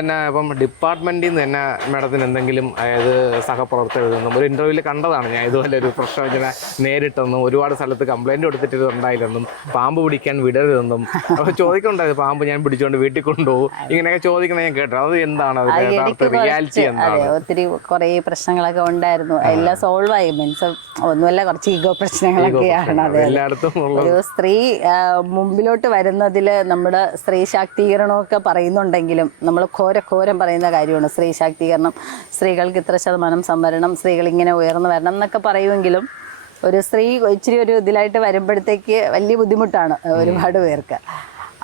പിന്നെ ഇപ്പം ഡിപ്പാർട്ട്മെന്റിൽ നിന്ന് തന്നെ മാഡത്തിന് എന്തെങ്കിലും അതായത് സഹപ്രവർത്തകരിൽ നിന്നും ഒരു ഇന്റർവ്യൂവിൽ കണ്ടതാണ്. ഞാൻ ഇതുപോലെ ഒരു പ്രശ്നം ഇങ്ങനെ നേരിട്ടെന്നും ഒരുപാട് സ്ഥലത്ത് കംപ്ലൈന്റ് കൊടുത്തിട്ട് ഉണ്ടായില്ലെന്നും പാമ്പ് പിടിക്കാൻ വിടരുതെന്നും അപ്പോൾ ചോദിക്കണ്ടായത് പാമ്പ് ഞാൻ പിടിച്ചുകൊണ്ട് വീട്ടിൽ കൊണ്ടുപോകും. ഇങ്ങനെയൊക്കെ ചോദിക്കുന്നത് ഞാൻ കേട്ടു. അത് എന്താണ്? റിയാലിറ്റി എന്താണ്? ഒത്തിരി കുറേ പ്രശ്നങ്ങളൊക്കെ ഉണ്ടായിരുന്നു. എല്ലാം സോൾവ് ആയി. മീൻസ് ഒന്നുമല്ല കുറച്ച് ഈഗോ പ്രശ്നങ്ങളൊക്കെയാണ്. അതെ എല്ലായിടത്തും ഒരു സ്ത്രീ മുമ്പിലോട്ട് വരുന്നതിൽ നമ്മുടെ സ്ത്രീ ശാക്തീകരണമൊക്കെ പറയുന്നുണ്ടെങ്കിലും നമ്മൾ ഘോരഘോരം പറയുന്ന കാര്യമാണ്. സ്ത്രീ ശാക്തീകരണം സ്ത്രീകൾക്ക് ഇത്ര ശതമാനം സംവരണം സ്ത്രീകൾ ഇങ്ങനെ ഉയർന്നു വരണം എന്നൊക്കെ പറയുമെങ്കിലും ഒരു സ്ത്രീ ഇച്ചിരി ഒരു ഇതിലായിട്ട് വരുമ്പോഴത്തേക്ക് വലിയ ബുദ്ധിമുട്ടാണ് ഒരുപാട് പേർക്ക്.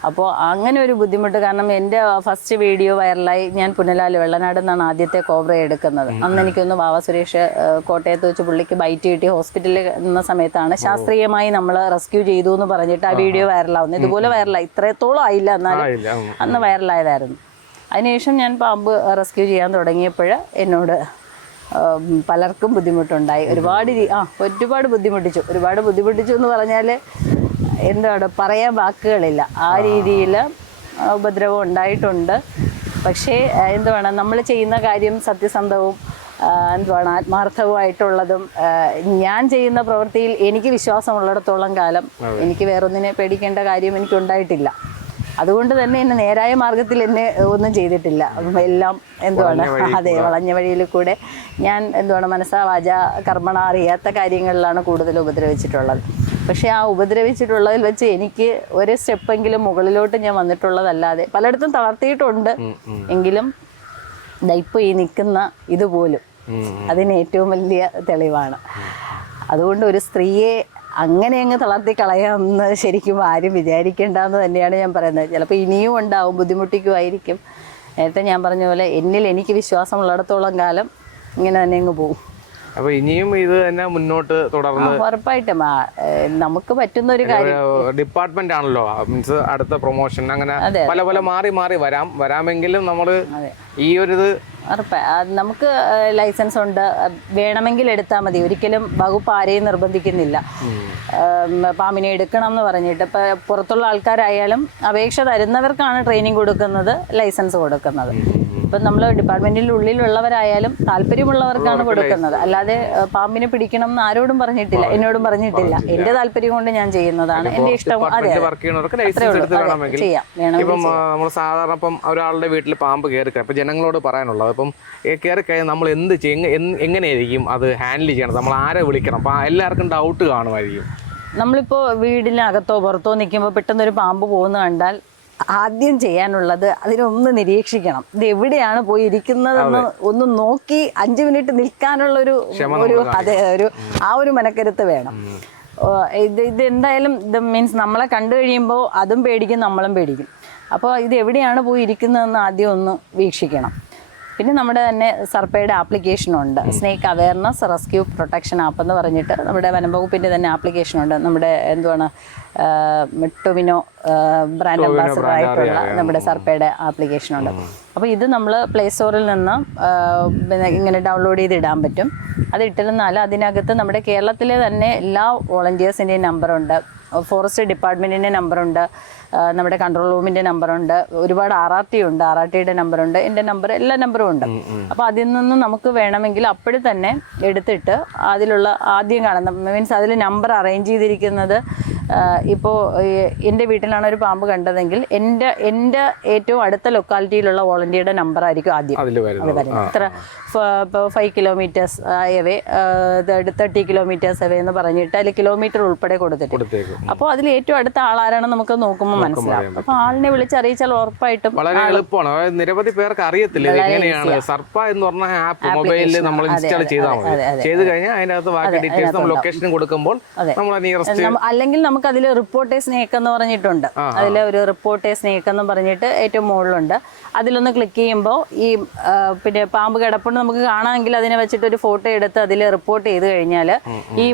അപ്പോൾ അങ്ങനെ ഒരു ബുദ്ധിമുട്ട് കാരണം എന്റെ ഫസ്റ്റ് വീഡിയോ വൈറലായി ഞാൻ പുനലാൽ വെള്ളനാട് എന്നാണ് ആദ്യത്തെ കോബ്ര എടുക്കുന്നത്. അന്ന് എനിക്കൊന്ന് ബാബ സുരേഷ് കോട്ടയത്ത് വെച്ച് പുള്ളിക്ക് ബൈറ്റ് കിട്ടി ഹോസ്പിറ്റലിൽ നിന്ന സമയത്താണ്. ശാസ്ത്രീയമായി നമ്മൾ റെസ്ക്യൂ ചെയ്തു എന്ന് പറഞ്ഞിട്ട് ആ വീഡിയോ വൈറലാവുന്നത് ഇതുപോലെ വൈറലായി. ഇത്രത്തോളം ആയില്ല എന്നാലും. അന്ന് വൈറലായതായിരുന്നു. അതിനുശേഷം ഞാൻ പാമ്പ് റെസ്ക്യൂ ചെയ്യാൻ തുടങ്ങിയപ്പോൾ എന്നോട് പലർക്കും ബുദ്ധിമുട്ടുണ്ടായി. ഒരുപാട് ആ ഒരുപാട് ബുദ്ധിമുട്ടിച്ചു. ഒരുപാട് ബുദ്ധിമുട്ടിച്ചു എന്ന് പറഞ്ഞാൽ എന്താണ് പറയാൻ വാക്കുകളില്ല. ആ രീതിയിൽ ഉപദ്രവം ഉണ്ടായിട്ടുണ്ട്. പക്ഷേ എന്തുവാണ് നമ്മൾ ചെയ്യുന്ന കാര്യം സത്യസന്ധവും എന്തുവാണ് ആത്മാർത്ഥവുമായിട്ടുള്ളതും ഞാൻ ചെയ്യുന്ന പ്രവൃത്തിയിൽ എനിക്ക് വിശ്വാസമുള്ളിടത്തോളം കാലം എനിക്ക് വേറൊന്നിനെ പേടിക്കേണ്ട കാര്യം എനിക്കുണ്ടായിട്ടില്ല. അതുകൊണ്ട് തന്നെ എന്നെ നേരായ മാർഗത്തിൽ എന്നെ ഒന്നും ചെയ്തിട്ടില്ല. എല്ലാം എന്തുവാണ്? അതെ വളഞ്ഞ വഴിയിൽ കൂടെ ഞാൻ എന്തുവാണ് മനസ്സാ വാച കർമ്മണ അറിയാത്ത കാര്യങ്ങളിലാണ് കൂടുതൽ ഉപദ്രവിച്ചിട്ടുള്ളത്. പക്ഷേ ആ ഉപദ്രവിച്ചിട്ടുള്ളതിൽ വെച്ച് എനിക്ക് ഒരു സ്റ്റെപ്പെങ്കിലും മുകളിലോട്ട് ഞാൻ വന്നിട്ടുള്ളതല്ലാതെ പലയിടത്തും തളർത്തിയിട്ടുണ്ട്. എങ്കിലും ഇപ്പോൾ ഈ നിൽക്കുന്ന ഇതുപോലും. അതിന് ഏറ്റവും വലിയ തെളിവാണ്. അതുകൊണ്ട് ഒരു സ്ത്രീയെ അങ്ങനെ അങ്ങ് തളർത്തി കളയാമെന്ന് ശരിക്കും ആരും വിചാരിക്കേണ്ടെന്ന് തന്നെയാണ് ഞാൻ പറയുന്നത്. ചിലപ്പോൾ ഇനിയും ഉണ്ടാവും ബുദ്ധിമുട്ടിക്കുമായിരിക്കും. നേരത്തെ ഞാൻ പറഞ്ഞ പോലെ എന്നിൽ എനിക്ക് വിശ്വാസമുള്ളിടത്തോളം കാലം ഇങ്ങനെ തന്നെ അങ്ങ് പോകും. അപ്പൊ ഇനിയും ഇത് തന്നെ മുന്നോട്ട് തുടർന്ന് ഉറപ്പായിട്ടും. നമുക്ക് പറ്റുന്ന ഒരു കാര്യം. ഡിപ്പാർട്ട്മെന്റ് ആണല്ലോ. മീൻസ് അടുത്ത പ്രൊമോഷൻ അങ്ങനെ പല പല മാറി മാറി വരാം. വരാമെങ്കിലും നമ്മൾ ഈ ഒരു ഇത് നമുക്ക് ലൈസൻസ് ഉണ്ട്. വേണമെങ്കിൽ എടുത്താൽ മതി. ഒരിക്കലും വകുപ്പ് ആരെയും നിർബന്ധിക്കുന്നില്ല. പാമ്പിനെ എടുക്കണം എന്ന് പറഞ്ഞിട്ട്. ഇപ്പം പുറത്തുള്ള ആൾക്കാരായാലും അപേക്ഷ തരുന്നവർക്കാണ് ട്രെയിനിങ് കൊടുക്കുന്നത് ലൈസൻസ് കൊടുക്കുന്നത്. ഇപ്പം നമ്മൾ ഡിപ്പാർട്ട്മെന്റിന്റെ ഉള്ളിലുള്ളവരായാലും താല്പര്യമുള്ളവർക്കാണ് കൊടുക്കുന്നത്. അല്ലാതെ പാമ്പിനെ പിടിക്കണം എന്ന് ആരോടും പറഞ്ഞിട്ടില്ല എന്നോടും പറഞ്ഞിട്ടില്ല. എന്റെ താല്പര്യം കൊണ്ട് ഞാൻ ചെയ്യുന്നതാണ്. എന്റെ ഇഷ്ടം അതെ. ഇപ്പം നമ്മൾ സാധാരണ ഇപ്പം ഒരാളുടെ വീട്ടിൽ പാമ്പ് കയറി ഇപ്പം ജനങ്ങളോട് പറയാനുള്ളത് ഇപ്പം കയറി കഴിഞ്ഞാൽ നമ്മൾ എന്ത് ചെയ്യും? എങ്ങ- എങ്ങനെയായിരിക്കും അത് ഹാൻഡിൽ ചെയ്യണം നമ്മൾ ആരെ വിളിക്കണം? അപ്പം എല്ലാവർക്കും ഡൗട്ട് കാണുമായിരിക്കും. നമ്മളിപ്പോൾ വീടിനകത്തോ പുറത്തോ നിൽക്കുമ്പോൾ പെട്ടെന്ന് ഒരു പാമ്പ് പോകുന്ന കണ്ടാൽ ആദ്യം ചെയ്യാനുള്ളത് അതിനൊന്ന് നിരീക്ഷിക്കണം. ഇത് എവിടെയാണ് പോയി ഇരിക്കുന്നതെന്ന് ഒന്ന് നോക്കി അഞ്ചു മിനിറ്റ് നിൽക്കാനുള്ള ഒരു ഒരു അതെ ഒരു ആ ഒരു മനക്കരുത്ത് വേണം. ഇത് ഇത് എന്തായാലും ഇത് മീൻസ് നമ്മളെ കണ്ടു കഴിയുമ്പോൾ അതും പേടിക്കും നമ്മളും പേടിക്കും. അപ്പോൾ ഇത് എവിടെയാണ് പോയി ഇരിക്കുന്നതെന്ന് ആദ്യം ഒന്ന് വീക്ഷിക്കണം. പിന്നെ നമ്മുടെ തന്നെ സർപ്പയുടെ ആപ്ലിക്കേഷൻ ഉണ്ട്. Snake awareness rescue protection app എന്ന് പറഞ്ഞിട്ട് നമ്മുടെ വനംവകുപ്പിന്റെ തന്നെ ആപ്ലിക്കേഷൻ ഉണ്ട്. നമ്മുടെ എന്തുവാണ് ടൊവിനോ ബ്രാൻഡ് അംബാസഡർ ആയിട്ടുള്ള നമ്മുടെ സർപ്പയുടെ ആപ്ലിക്കേഷൻ ഉണ്ട്. അപ്പോൾ ഇത് നമ്മൾ പ്ലേ സ്റ്റോറിൽ നിന്ന് പിന്നെ ഇങ്ങനെ ഡൗൺലോഡ് ചെയ്ത് ഇടാൻ പറ്റും. അത് ഇട്ടിരുന്നാൽ അതിനകത്ത് നമ്മുടെ കേരളത്തിലെ തന്നെ എല്ലാ വോളണ്ടിയേഴ്സിന്റെയും നമ്പറുണ്ട് ഫോറസ്റ്റ് ഡിപ്പാർട്ട്മെന്റിന്റെ നമ്പറുണ്ട്. നമ്മുടെ കൺട്രോൾ റൂമിന്റെ നമ്പറുണ്ട്. ഒരുപാട് ആർ ആർ ടി ഉണ്ട്. ആർ ആർ ടിയുടെ നമ്പറുണ്ട്. എന്റെ നമ്പർ എല്ലാ നമ്പറും ഉണ്ട്. അപ്പോൾ അതിൽ നിന്നും നമുക്ക് വേണമെങ്കിൽ അപ്പോഴും തന്നെ എടുത്തിട്ട് അതിലുള്ള ആദ്യം കാണുന്ന മീൻസ് അതിൽ നമ്പർ അറേഞ്ച് ചെയ്തിരിക്കുന്നത് ഇപ്പോൾ എന്റെ വീട്ടിലാണ് ഒരു പാമ്പ് കണ്ടതെങ്കിൽ എന്റെ എന്റെ ഏറ്റവും അടുത്ത ലൊക്കാലിറ്റിയിലുള്ള വോളണ്ടിയുടെ നമ്പർ ആയിരിക്കും ആദ്യം. ഇത്ര ഇപ്പോൾ five kilometres away thirty kilometres away എന്ന് പറഞ്ഞിട്ട് അതിൽ കിലോമീറ്റർ ഉൾപ്പെടെ കൊടുത്തിട്ട്. അപ്പോൾ അതിൽ ഏറ്റവും അടുത്ത ആളാരാണെന്ന് നമുക്ക് നോക്കുമ്പോൾ മനസ്സിലാവും. അപ്പോൾ ആളിനെ വിളിച്ചറിയിച്ചാൽ ഉറപ്പായിട്ടും വളരെ എളുപ്പമാണ്. നിരവധി പേർക്ക് അറിയത്തില്ല എങ്ങനെയാണ്. സർപ്പ എന്ന് പറഞ്ഞ ആപ്പ് മൊബൈലിൽ നമ്മൾ ഇൻസ്റ്റാൾ ചെയ്താൽ മതി. ചെയ്ത് കഴിഞ്ഞാൽ അതിനകത്ത് ബാക്കി ഡീറ്റെയിൽസ് നമ്മൾ ലൊക്കേഷൻ കൊടുക്കുമ്പോൾ. നമ്മൾ നിയറസ്റ്റ് അല്ലെങ്കിൽ അല്ലെങ്കിൽ നമുക്ക് അതിൽ റിപ്പോർട്ടേ സ്നേക്ക് എന്ന് പറഞ്ഞിട്ടുണ്ട് അതിൽ ഒരു റിപ്പോർട്ടേ സ്നേക്ക് എന്ന് പറഞ്ഞിട്ട് ഏറ്റവും മുകളിലുണ്ട്. അതിലൊന്ന് ക്ലിക്ക് ചെയ്യുമ്പോൾ ഈ പിന്നെ പാമ്പ് കിടപ്പുണ്ട് നമുക്ക് കാണാമെങ്കിൽ അതിനെ വെച്ചിട്ട് ഒരു ഫോട്ടോ എടുത്ത് അതിൽ റിപ്പോർട്ട് ചെയ്ത് കഴിഞ്ഞാൽ ഈ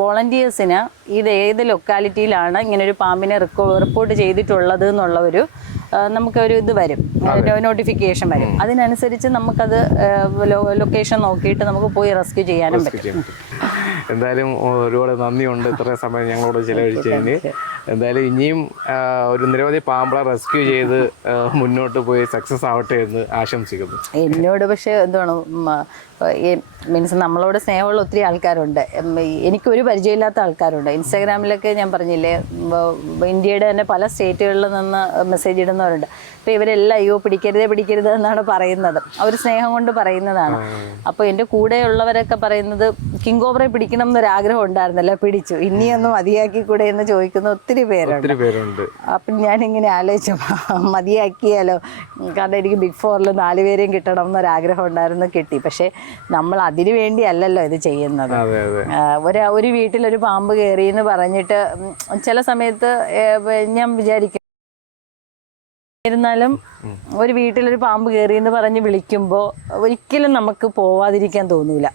വോളണ്ടിയേഴ്സിന് ഇത് ഏത് ലൊക്കാലിറ്റിയിലാണ് ഇങ്ങനെ ഒരു പാമ്പിനെ റിപ്പോർട്ട് ചെയ്തിട്ടുള്ളത് എന്നുള്ള ഒരു നമുക്കൊരു ഇത് വരും. നോട്ടിഫിക്കേഷൻ വരും. അതിനനുസരിച്ച് നമുക്കത് ലൊക്കേഷൻ നോക്കിയിട്ട് നമുക്ക് പോയി റെസ്ക്യൂ ചെയ്യാനും പറ്റും. എന്തായാലും ഒരുപാട് നന്ദിയുണ്ട് ഇത്ര സമയം ഞങ്ങളോട് ചിലവഴിച്ചതിന്. എന്തായാലും ഇനിയും ഒരു നിരവധി പാമ്പള റെസ്ക്യൂ ചെയ്ത് മുന്നോട്ട് പോയി സക്സസ് ആവട്ടെ എന്ന് ആശംസിക്കുന്നു. എന്നോട് പക്ഷേ എന്താണ് മീൻസ് നമ്മളോട് സ്നേഹമുള്ള ഒത്തിരി ആൾക്കാരുണ്ട്. എനിക്ക് ഒരു എനിക്കൊരു പരിചയമില്ലാത്ത ആൾക്കാരുണ്ട്. ഇൻസ്റ്റാഗ്രാമിലൊക്കെ ഞാൻ പറഞ്ഞില്ലേ ഇന്ത്യയുടെ തന്നെ പല സ്റ്റേറ്റുകളിൽ നിന്ന് മെസ്സേജ് ഇടുന്നവരുണ്ട് അപ്പോൾ ഇവരെല്ലാം അയ്യോ പിടിക്കരുതേ പിടിക്കരുത് എന്നാണ് പറയുന്നത്. അവർ സ്നേഹം കൊണ്ട് പറയുന്നതാണ്. അപ്പോൾ എന്റെ കൂടെയുള്ളവരൊക്കെ പറയുന്നത് കിങ് ഓവറെ പിടിക്കണം എന്നൊരാഗ്രഹം ഉണ്ടായിരുന്നല്ലോ പിടിച്ചു. ഇനിയൊന്നും മതിയാക്കി കൂടെ എന്ന് ചോദിക്കുന്ന ഒത്തിരി പേരുണ്ട്. അപ്പം ഞാനിങ്ങനെ ആലോചിച്ചു മതിയാക്കിയാലോ? കാരണം എനിക്ക് ബിഗ് ഫോറിൽ നാല് പേരെയും കിട്ടണം എന്നൊരാഗ്രഹം ഉണ്ടായിരുന്നു കിട്ടി. പക്ഷേ നമ്മൾ അതിനു വേണ്ടി അല്ലല്ലോ ഇത് ചെയ്യുന്നത്. ഒരു ഒരു വീട്ടിലൊരു പാമ്പ് കയറി എന്ന് പറഞ്ഞിട്ട് ചില സമയത്ത് ഞാൻ വിചാരിക്കും എന്നിരുന്നാലും ഒരു വീട്ടിലൊരു പാമ്പ് കയറി എന്ന് പറഞ്ഞ് വിളിക്കുമ്പോൾ ഒരിക്കലും നമുക്ക് പോവാതിരിക്കാൻ തോന്നൂല.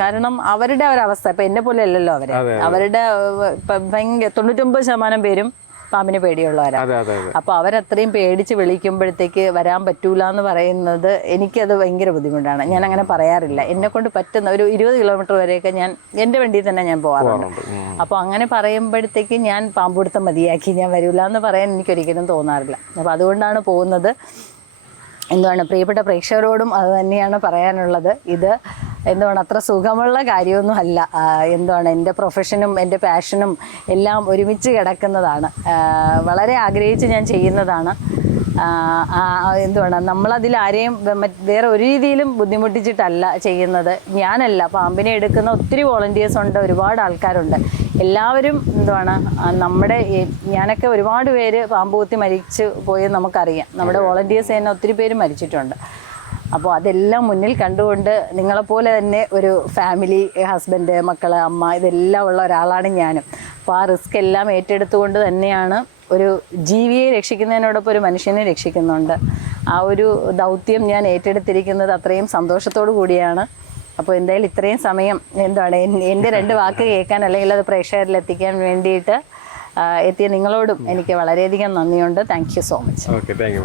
കാരണം അവരുടെ ഒരവസ്ഥ ഇപ്പൊ എന്നെ പോലെ അല്ലല്ലോ അവർ. അവരുടെ ഭയങ്കര തൊണ്ണൂറ്റൊമ്പത് ശതമാനം പേരും പാമ്പിനെ പേടിയുള്ളവരാണ് അപ്പോൾ അവരത്രയും പേടിച്ച് വിളിക്കുമ്പോഴത്തേക്ക് വരാൻ പറ്റൂല എന്ന് പറയുന്നത് എനിക്കത് ഭയങ്കര ബുദ്ധിമുട്ടാണ്. ഞാൻ അങ്ങനെ പറയാറില്ല. എന്നെ കൊണ്ട് പറ്റുന്ന ഒരു ഇരുപത് കിലോമീറ്റർ വരെയൊക്കെ ഞാൻ എന്റെ വണ്ടിയിൽ തന്നെ ഞാൻ പോകാറുണ്ട് അപ്പൊ അപ്പോൾ അങ്ങനെ പറയുമ്പോഴത്തേക്ക് ഞാൻ പാമ്പുടുത്തം മതിയാക്കി. ഞാൻ വരില്ല എന്ന് പറയാൻ എനിക്ക് എനിക്കൊരിക്കലും തോന്നാറില്ല. അപ്പോൾ അതുകൊണ്ടാണ് പോകുന്നത്. എന്താണ് പ്രിയപ്പെട്ട പ്രേക്ഷകരോടും അത് തന്നെയാണ് പറയാനുള്ളത്. ഇത് എന്താണ് അത്ര സുഖമുള്ള കാര്യമൊന്നും അല്ല ആ, എന്താണ് എന്റെ പ്രൊഫഷനും എന്റെ പാഷനും എല്ലാം ഒരുമിച്ച് കിടക്കുന്നതാണ്. വളരെ ആഗ്രഹിച്ച് ഞാൻ ചെയ്യുന്നതാണ്. എന്തുവാണ് നമ്മളതിൽ ആരെയും വേറെ ഒരു രീതിയിലും ബുദ്ധിമുട്ടിച്ചിട്ടല്ല ചെയ്യുന്നത്. ഞാനല്ല പാമ്പിനെ എടുക്കുന്ന ഒത്തിരി വോളണ്ടിയേഴ്സ് ഉണ്ട് ഒരുപാട് ആൾക്കാരുണ്ട്. എല്ലാവരും എന്തുവാണ് നമ്മുടെ ഞാനൊക്കെ ഒരുപാട് പേര് പാമ്പ് കുത്തി മരിച്ചു പോയെന്ന് നമുക്കറിയാം. നമ്മുടെ വോളണ്ടിയേഴ്സ് തന്നെ ഒത്തിരി പേര് മരിച്ചിട്ടുണ്ട്. അപ്പോൾ അതെല്ലാം മുന്നിൽ കണ്ടുകൊണ്ട് നിങ്ങളെപ്പോലെ തന്നെ ഒരു ഫാമിലി ഹസ്ബൻഡ് മക്കൾ അമ്മ ഇതെല്ലാം ഉള്ള ഒരാളാണ് ഞാനും. അപ്പോൾ ആ റിസ്ക് എല്ലാം ഏറ്റെടുത്തുകൊണ്ട് തന്നെയാണ് ഒരു ജീവിയെ രക്ഷിക്കുന്നതിനോടൊപ്പം ഒരു മനുഷ്യനെ രക്ഷിക്കുന്നുണ്ട്. ആ ഒരു ദൗത്യം ഞാൻ ഏറ്റെടുത്തിരിക്കുന്നത് അത്രയും സന്തോഷത്തോടു കൂടിയാണ്. അപ്പോൾ എന്തായാലും ഇത്രയും സമയം എന്താണ് എൻ- എന്റെ രണ്ട് വാക്ക് കേൾക്കാൻ അല്ലെങ്കിൽ അത് പ്രേക്ഷകരിൽ എത്തിക്കാൻ വേണ്ടിയിട്ട് എത്തിയ നിങ്ങളോടും എനിക്ക് വളരെയധികം നന്ദിയുണ്ട്. Thank you so much okay thank you